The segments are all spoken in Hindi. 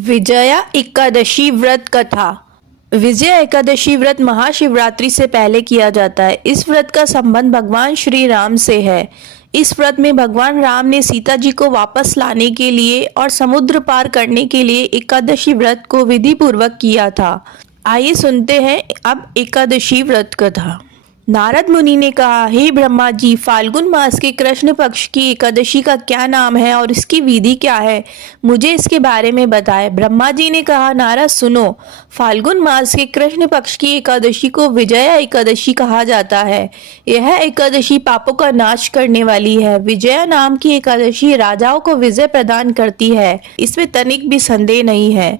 विजया एकादशी व्रत कथा। विजया एकादशी व्रत महाशिवरात्रि से पहले किया जाता है। इस व्रत का संबंध भगवान श्री राम से है। इस व्रत में भगवान राम ने सीता जी को वापस लाने के लिए और समुद्र पार करने के लिए एकादशी व्रत को विधि पूर्वक किया था। आइए सुनते हैं अब एकादशी व्रत कथा। नारद मुनि ने कहा, हे ब्रह्मा जी, फाल्गुन मास के कृष्ण पक्ष की एकादशी का क्या नाम है और इसकी विधि क्या है, मुझे इसके बारे में बताएं। ब्रह्मा जी ने कहा, नारद सुनो, फाल्गुन मास के कृष्ण पक्ष की एकादशी को विजया एकादशी कहा जाता है। यह एकादशी पापों का नाश करने वाली है। विजया नाम की एकादशी राजाओं को विजय प्रदान करती है, इसमें तनिक भी संदेह नहीं है।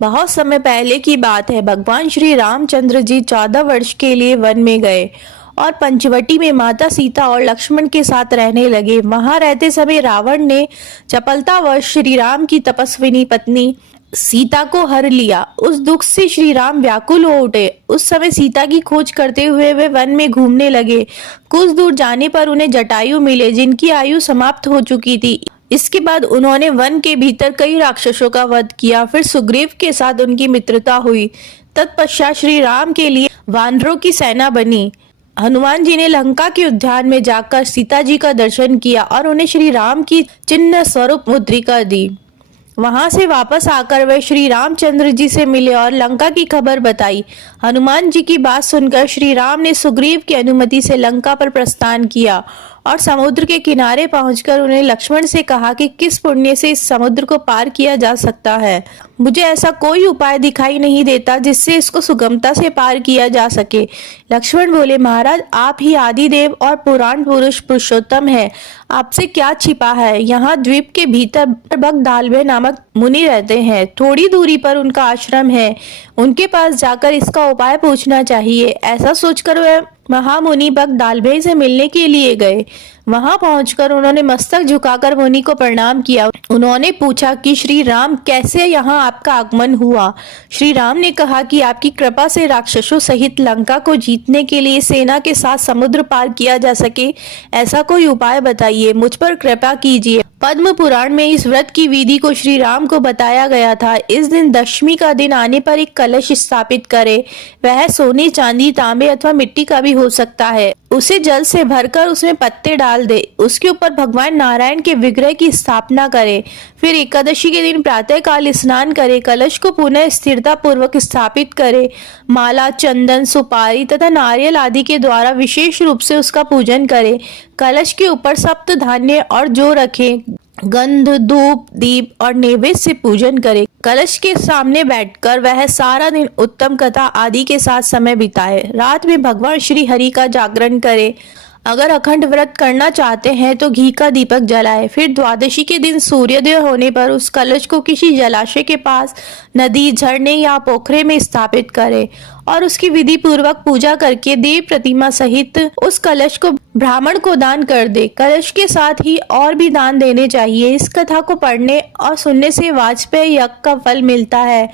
बहुत समय पहले की बात है। भगवान श्री रामचंद्र जी 14 वर्ष के लिए वन में गए और पंचवटी में माता सीता और लक्ष्मण के साथ रहने लगे। वहां रहते समय रावण ने चपलतावश श्री राम की तपस्विनी पत्नी सीता को हर लिया। उस दुख से श्री राम व्याकुल हो उठे। उस समय सीता की खोज करते हुए वे वन में घूमने लगे। कुछ दूर जाने पर उन्हें जटायु मिले, जिनकी आयु समाप्त हो चुकी थी। इसके बाद उन्होंने वन के भीतर कई राक्षसों का वध किया। फिर सुग्रीव के साथ उनकी मित्रता हुई। तत्पश्चात श्री राम के लिए वानरों की सेना बनी। हनुमान जी ने लंका के उद्यान में जाकर सीता जी का दर्शन किया और उन्हें श्री राम की चिन्ह स्वरूप मुद्रिका दी। वहां से वापस आकर वे श्री रामचंद्र जी से मिले और लंका की खबर बताई। हनुमान जी की बात सुनकर श्री राम ने सुग्रीव की अनुमति से लंका पर प्रस्थान किया और समुद्र के किनारे पहुंचकर उन्हें लक्ष्मण से कहा कि किस पुण्य से इस समुद्र को पार किया जा सकता है। मुझे ऐसा कोई उपाय दिखाई नहीं देता जिससे इसको सुगमता से पार किया जा सके। लक्ष्मण बोले, महाराज, आप ही आदिदेव और पुराण पुरुष पुरुषोत्तम हैं। आपसे क्या छिपा है। यहाँ द्वीप के भीतर बगदालवे नामक मुनि रहते हैं। थोड़ी दूरी पर उनका आश्रम है। उनके पास जाकर इसका उपाय पूछना चाहिए। ऐसा सोचकर वह महामुनि बगदालवे से मिलने के लिए गए। वहां पहुंचकर उन्होंने मस्तक झुकाकर मुनि को प्रणाम किया। उन्होंने पूछा कि श्री राम, कैसे यहाँ आपका आगमन हुआ। श्री राम ने कहा कि आपकी कृपा से राक्षसों सहित लंका को जीतने के लिए सेना के साथ समुद्र पार किया जा सके, ऐसा कोई उपाय बताइए, मुझ पर कृपा कीजिए। पद्म पुराण में इस व्रत की विधि को श्री राम को बताया गया था। इस दिन दशमी का दिन आने पर एक कलश स्थापित करे। वह सोने, चांदी, तांबे अथवा मिट्टी का भी हो सकता है। उसे जल से भरकर उसमें पत्ते डाल दे। उसके ऊपर भगवान नारायण के विग्रह की स्थापना करे। फिर एकादशी के दिन प्रातः काल स्नान करे। कलश को पुनः स्थिरता पूर्वक स्थापित करे। माला, चंदन, सुपारी तथा नारियल आदि के द्वारा विशेष रूप से उसका पूजन करे। कलश के ऊपर सप्त धान्य और जो रखे, गंध, धूप, दीप और नैवेद्य से पूजन करे। कलश के सामने बैठकर वह सारा दिन उत्तम कथा आदि के साथ समय बिताए। रात में भगवान श्री हरि का जागरण करे। अगर अखंड व्रत करना चाहते हैं तो घी का दीपक जलाए। फिर द्वादशी के दिन सूर्योदय होने पर उस कलश को किसी जलाशय के पास, नदी, झरने या पोखरे में स्थापित करे और उसकी विधि पूर्वक पूजा करके देव प्रतिमा सहित उस कलश को ब्राह्मण को दान कर दे। कलश के साथ ही और भी दान देने चाहिए। इस कथा को पढ़ने और सुनने से वाजपेय यज्ञ का फल मिलता है।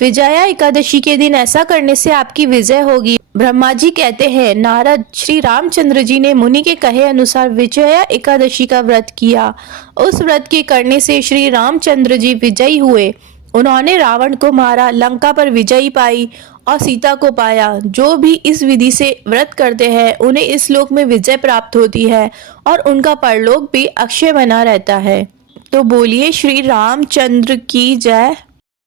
विजया एकादशी के दिन ऐसा करने से आपकी विजय होगी। ब्रह्मा जी कहते हैं, नारद, श्री रामचंद्र जी ने मुनि के कहे अनुसार विजया एकादशी का व्रत किया। उस व्रत के करने से श्री रामचंद्र जी विजयी हुए। उन्होंने रावण को मारा, लंका पर विजयी पाई और सीता को पाया। जो भी इस विधि से व्रत करते हैं उन्हें इस लोक में विजय प्राप्त होती है और उनका परलोक भी अक्षय बना रहता है। तो बोलिए श्री रामचंद्र की जय।